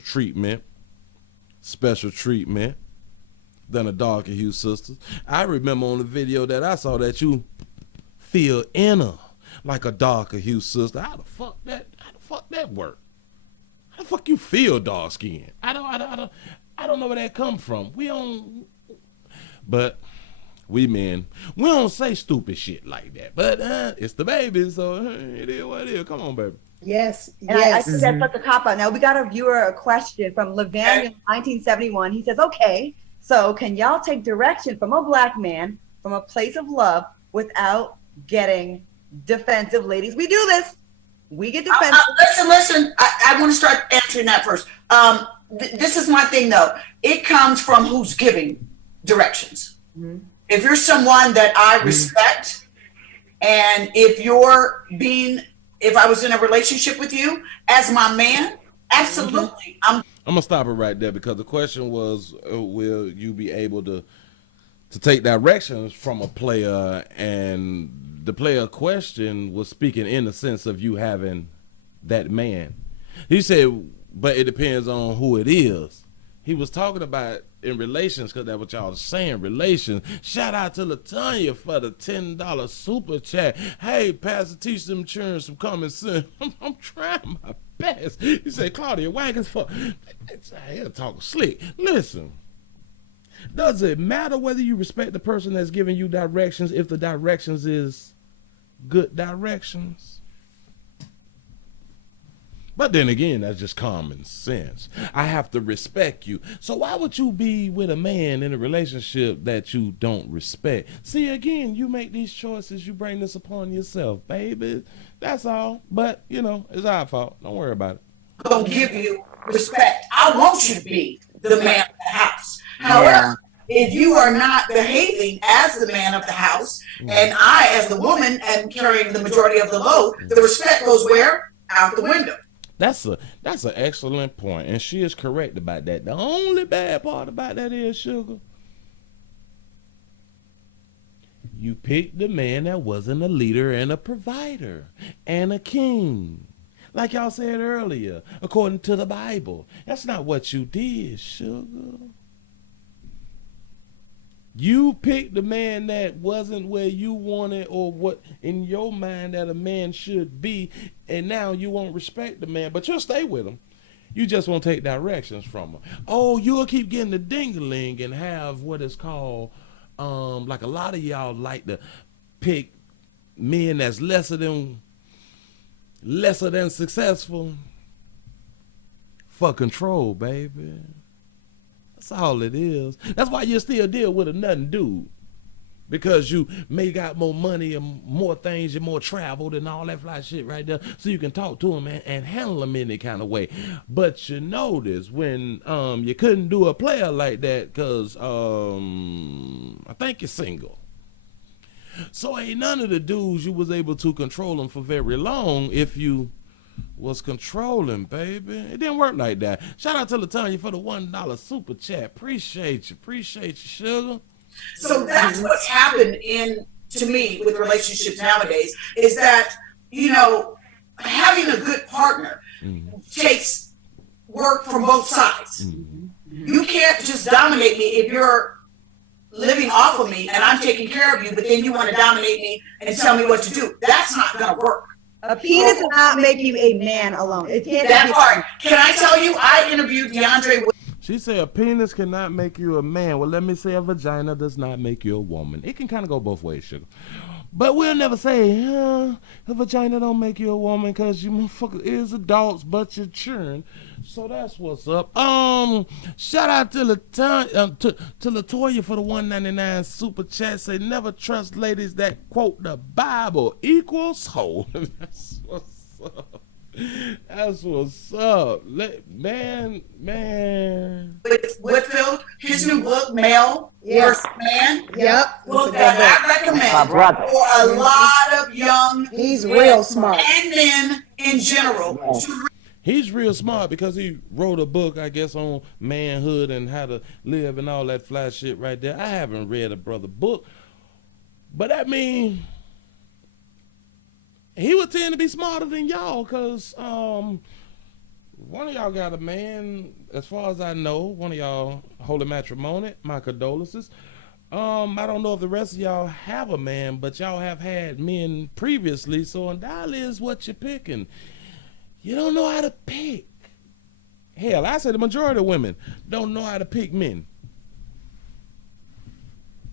treatment, special treatment than a darker hue sister. I remember on the video that I saw that you feel inner like a darker hue sister. How the fuck that work? How the fuck you feel dark skin? I don't know where that come from. But we men, we don't say stupid shit like that. But it's the baby, so it is what it is. Come on, baby. Yes. And I think that's such a cop-out. Now, we got a viewer question from Levan 1971. He says, okay, so can y'all take direction from a black man from a place of love without getting defensive? Ladies, we do this. We get defensive. Listen. I want to start answering that first. This is my thing, though. It comes from who's giving directions. Mm-hmm. If you're someone that I respect, and if I was in a relationship with you as my man, absolutely. I'm gonna stop it right there, because the question was, will you be able to take directions from a player? And the player question was speaking in the sense of you having that man. He said, but it depends on who it is. He was talking about in relations, because that's what y'all are saying, relations. Shout out to LaTanya for the $10 super chat. Hey, Pastor, teach them children some common sense. I'm trying my best. He said, Claudia, wagons for. He'll talk slick. Listen, does it matter whether you respect the person that's giving you directions if the directions is good directions? But then again, that's just common sense. I have to respect you. So why would you be with a man in a relationship that you don't respect? See, again, you make these choices. You bring this upon yourself, baby. That's all. But, it's our fault. Don't worry about it. I'll give you respect. I want you to be the man of the house. However, if you are not behaving as the man of the house, and I, as the woman, am carrying the majority of the load, the respect goes where? Out the window. That's an excellent point, and she is correct about that. The only bad part about that is, sugar, you picked the man that wasn't a leader and a provider and a king, like y'all said earlier, according to the Bible. That's not what you did, sugar. You picked the man that wasn't where you wanted or what in your mind that a man should be, and now you won't respect the man, but you'll stay with him. You just won't take directions from him. Oh, you'll keep getting the ding-a-ling and have what is called, like a lot of y'all like to pick men that's lesser than successful for control, baby. That's all it is. That's why you still deal with a nothing dude. because you may got more money and more things and more traveled and all that fly shit right there, so you can talk to them and handle them any kind of way. But you notice when you couldn't do a player like that because I think you're single. So ain't none of the dudes you was able to control them for very long if you was controlling, baby. It didn't work like that. Shout out to LaTanya for the $1 super chat. Appreciate you, sugar. So that's what's happened to me with relationships nowadays is that, having a good partner takes work from both sides. You can't just dominate me if you're living off of me and I'm taking care of you, but then you want to dominate me and tell me what to do. That's not going to work. A penis does not make you a man alone. It can't. That part. Can I tell you, I interviewed DeAndre. She said a penis cannot make you a man. Well, let me say a vagina does not make you a woman. It can kind of go both ways, sugar. But we'll never say, a vagina don't make you a woman because you motherfuckers is adults, but you're churn. So that's what's up. Shout out to Latoya for the $1.99 super chat. Say never trust ladies that quote the Bible equals hoe. That's what's up. That's what's up. Man. Whitfield, his new book, Male vs. Man. Yep. Book that I recommend for a lot of young He's real smart. and men in general to read. He's real smart because he wrote a book, I guess, on manhood and how to live and all that fly shit right there. I haven't read a brother book, but I mean, he would tend to be smarter than y'all because one of y'all got a man, as far as I know, one of y'all holy matrimony, my condolences. I don't know if the rest of y'all have a man, but y'all have had men previously, so undoubtedly is what you're picking. You don't know how to pick. Hell, I say the majority of women don't know how to pick men.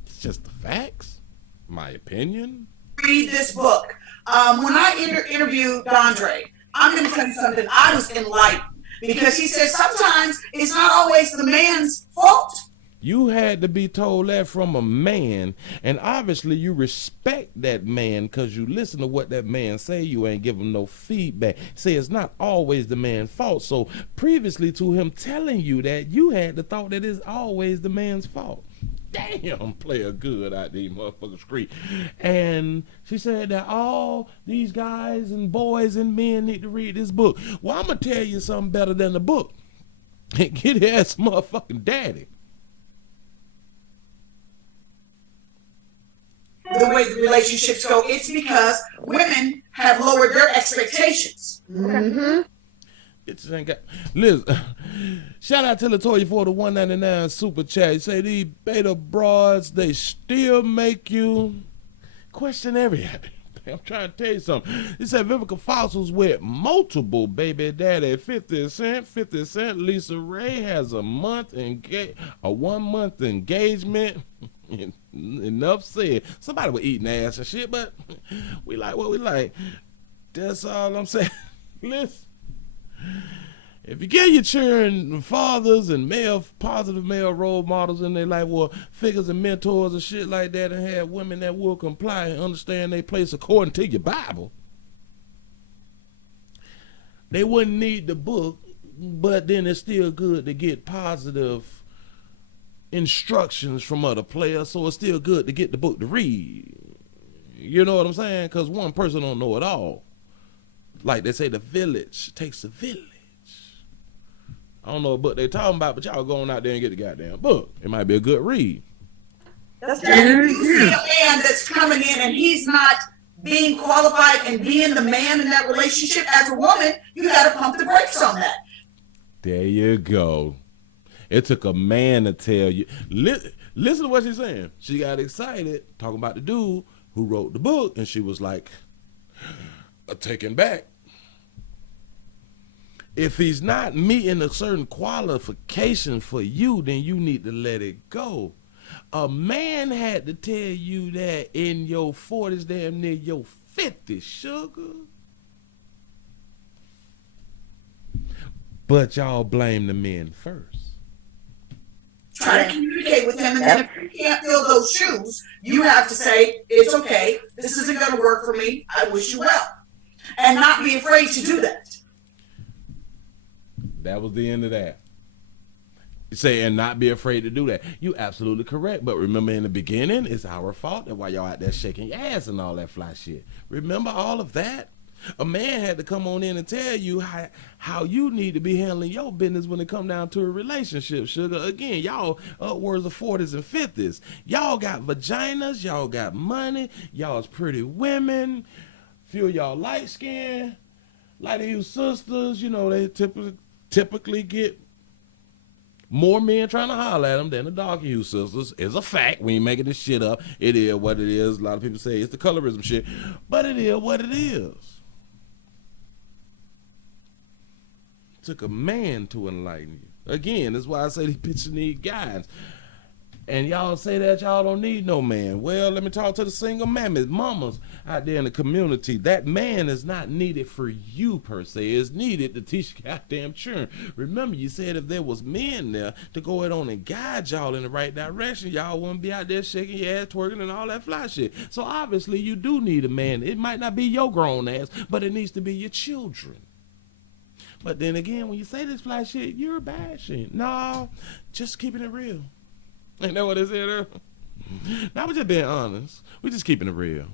It's just the facts, my opinion. Read this book. When I interviewed Andre, I'm going to tell you something. I was enlightened because he said sometimes it's not always the man's fault. You had to be told that from a man, and obviously you respect that man because you listen to what that man say. You ain't give him no feedback. Say it's not always the man's fault. So previously to him telling you that, you had the thought that it's always the man's fault. Damn, player good out there, motherfucker street. And she said that all these guys and boys and men need to read this book. Well, I'm going to tell you something better than the book. Get his ass motherfucking daddy. The way the relationships go, it's because women have lowered their expectations. Mm-hmm. Bitches ain't got. Listen, shout out to Latoya for the $1.99 super chat. He say these beta broads, they still make you question everything. I'm trying to tell you something. He said Vivica Fossils with multiple baby daddy, 50 Cent. Lisa Ray has a 1 month engagement. Enough said. Somebody was eating ass and shit, but we like what we like. That's all I'm saying. Listen, if you get your children fathers and positive male role models in their life, well, figures and mentors and shit like that, and have women that will comply and understand their place according to your Bible, they wouldn't need the book, but then it's still good to get positive instructions from other players, so it's still good to get the book to read. You know what I'm saying? Because one person don't know it all. Like they say, the village takes a village. I don't know what book they talking about, but y'all going out there and get the goddamn book. It might be a good read. That's And if you see a man that's coming in and he's not being qualified and being the man in that relationship, as a woman, you got to pump the brakes on that. There you go. It took a man to tell you. Listen to what she's saying. She got excited talking about the dude who wrote the book, and she was like, taken back. If he's not meeting a certain qualification for you, then you need to let it go. A man had to tell you that in your 40s, damn near your 50s, sugar. But y'all blame the men first. Try to communicate communicate with him. And then if you can't fill those shoes, you have to say, it's okay. This isn't going to work for me. I wish you well. And not be afraid to do that. That was the end of that. Say, and not be afraid to do that. You absolutely correct. But remember, in the beginning, it's our fault that why y'all out there shaking your ass and all that fly shit. Remember all of that? A man had to come on in and tell you how you need to be handling your business when it come down to a relationship, sugar. Again, y'all upwards of 40s and 50s. Y'all got vaginas. Y'all got money. Y'all's pretty women. Few of y'all light skin. Like you sisters, you know, they typically get more men trying to holler at them than the dark hue sisters. It's a fact. We ain't making this shit up. It is what it is. A lot of people say it's the colorism shit, but it is what it is. Took a man to enlighten you. Again, that's why I say these bitches need guidance. And y'all say that y'all don't need no man. Well, let me talk to the single mammas, mamas out there in the community. That man is not needed for you per se. It's needed to teach goddamn children. Remember, you said if there was men there to go ahead on and guide y'all in the right direction, y'all wouldn't be out there shaking your ass, twerking, and all that fly shit. So obviously, you do need a man. It might not be your grown ass, but it needs to be your children. But then again, when you say this fly shit, you're bashing. No, just keeping it real. Ain't that what it said? Now we're just being honest. We're just keeping it real.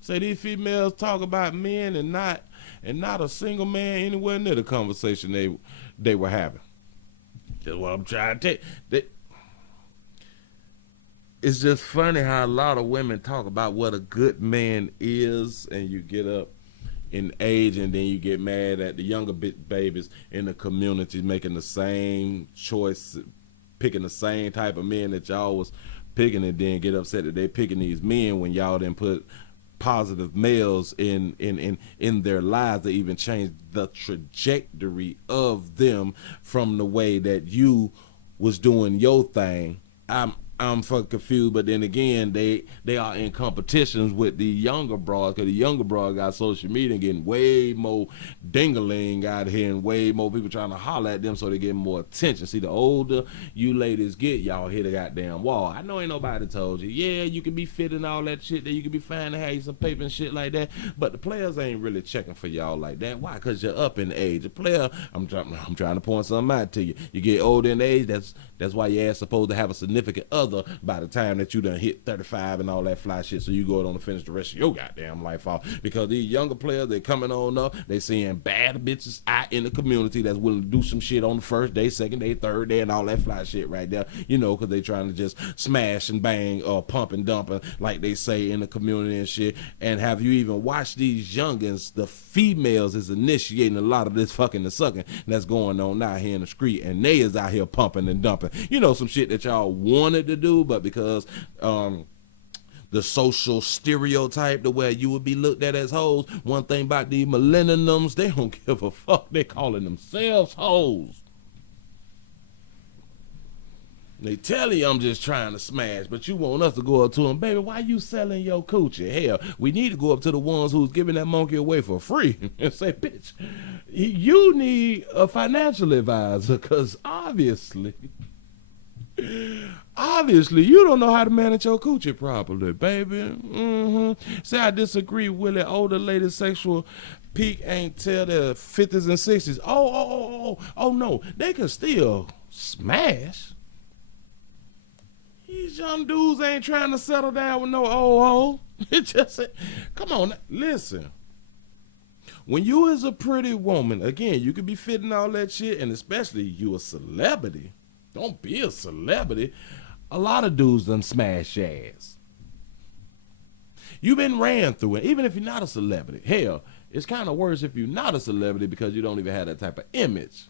Say these females talk about men and not a single man anywhere near the conversation they were having. That's what I'm trying to tell you. It's just funny how a lot of women talk about what a good man is, and you get up in age and then you get mad at the younger babies in the community making the same choice, picking the same type of men that y'all was picking, and then get upset that they picking these men when y'all didn't put positive males in their lives to even change the trajectory of them from the way that you was doing your thing. I'm fucking confused, but then again, they are in competitions with the younger broads, because the younger broad got social media and getting way more dingling out here and way more people trying to holler at them, so they get more attention. See, the older you ladies get, y'all hit a goddamn wall. I know ain't nobody told you. Yeah, you can be fit and all that shit, that you can be fine to have you some paper and shit like that, but the players ain't really checking for y'all like that. Why? Because you're up in age. A player, I'm trying to point something out to you. You get older in age, that's why your ass supposed to have a significant other by the time that you done hit 35 and all that fly shit, so you go on to finish the rest of your goddamn life off. Because these younger players, they coming on up, they seeing bad bitches out in the community that's willing to do some shit on the first day, second day, third day, and all that fly shit right there, you know, because they trying to just smash and bang or pump and dump, like they say in the community and shit. And have you even watched these youngins? The females is initiating a lot of this fucking and sucking that's going on out here in the street, and they is out here pumping and dumping, you know, some shit that y'all wanted to do, but because the social stereotype, the way you would be looked at as hoes. One thing about these millenniums, they don't give a fuck. They calling themselves hoes. They tell you I'm just trying to smash, but you want us to go up to them, baby, why you selling your coochie? Hell, we need to go up to the ones who's giving that monkey away for free and say, bitch, you need a financial advisor, because obviously you don't know how to manage your coochie properly, baby. Say I disagree, Willie. Older ladies' sexual peak ain't till their 50s and 60s. Oh no, they can still smash. These young dudes ain't trying to settle down with no old hoe. It just, come on, listen. When you is a pretty woman, again, you could be fitting all that shit, and especially you a celebrity. Don't be a celebrity. A lot of dudes done smash your ass. You been ran through it, even if you're not a celebrity. Hell, it's kind of worse if you're not a celebrity, because you don't even have that type of image.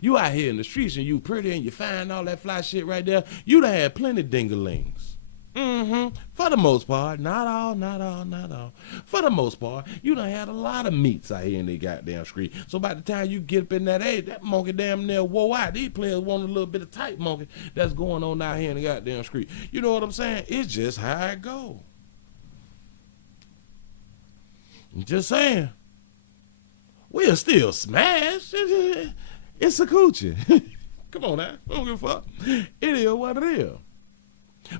You out here in the streets and you pretty and you fine, all that fly shit right there. You done had plenty dinglings. For the most part, not all. For the most part, you done had a lot of meats out here in the goddamn street. So by the time you get up in that age, that monkey damn near wore out. These players want a little bit of tight monkey that's going on out here in the goddamn street. You know what I'm saying? It's just how it go. I'm just saying. We'll still smash. It's a coochie. Come on now. I don't give a fuck. It is what it is.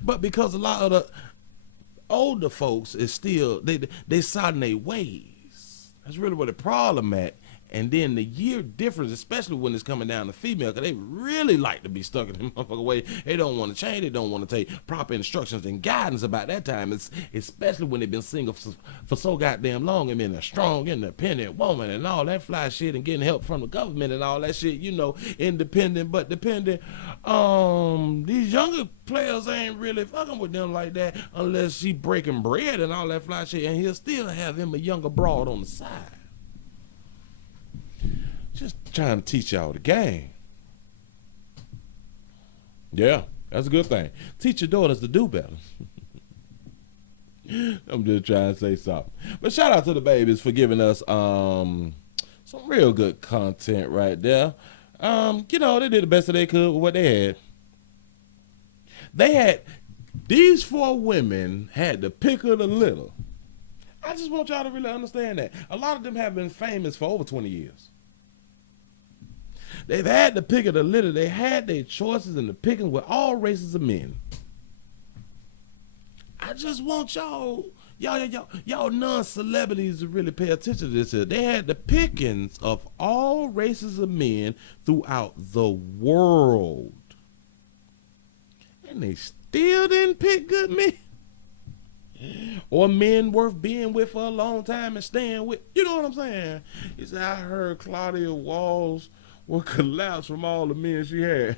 But because a lot of the older folks is still they set in their ways. That's really where the problem at. And then the year difference, especially when it's coming down to female, because they really like to be stuck in the motherfucking way. They don't want to change. They don't want to take proper instructions and guidance about that time. It's especially when they've been single for so goddamn long and been a strong, independent woman and all that fly shit and getting help from the government and all that shit, you know, independent but dependent. These younger players ain't really fucking with them like that unless she breaking bread and all that fly shit, and he'll still have him a younger broad on the side. Just trying to teach y'all the game. Yeah, that's a good thing. Teach your daughters to do better. I'm just trying to say something. But shout out to the babies for giving us some real good content right there. You know, they did the best that they could with what they had. These 4 women had the pick of the litter. I just want y'all to really understand that. A lot of them have been famous for over 20 years. They've had the pick of the litter. They had their choices in the picking with all races of men. I just want y'all non-celebrities to really pay attention to this here. They had the pickings of all races of men throughout the world. And they still didn't pick good men. Or men worth being with for a long time and staying with. You know what I'm saying? He said, I heard Claudia Walls will collapse from all the men she had.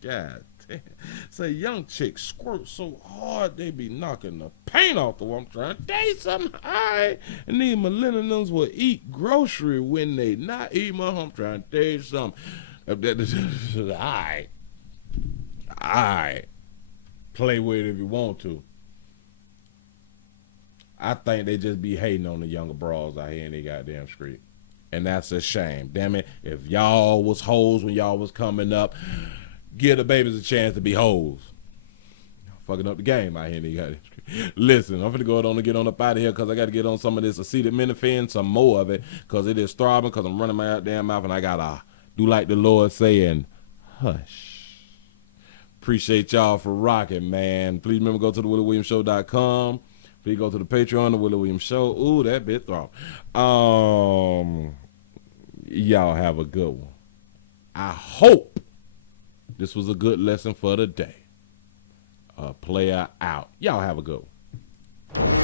God damn. Say young chicks squirt so hard they be knocking the paint off the wall. I'm trying to tell you something. Alright. And these millennials will eat grocery when they not eat my I'm trying to tell you something. Alright. Alright. Play with it if you want to. I think they just be hating on the younger bras out here in they goddamn street. And that's a shame. Damn it. If y'all was hoes when y'all was coming up, give the babies a chance to be hoes. Fucking up the game out here. They got it. Listen, I'm finna go on and get on up out of here because I got to get on some of this acetaminophen, some more of it, because it is throbbing, because I'm running my damn mouth and I got to do like the Lord saying, hush. Appreciate y'all for rocking, man. Please remember go to the WillieWilliamsShow.com. Please go to the Patreon, the Willie Williams Show. Ooh, that bit throb. Y'all have a good one. I hope this was a good lesson for the day. Player out. Y'all have a good one.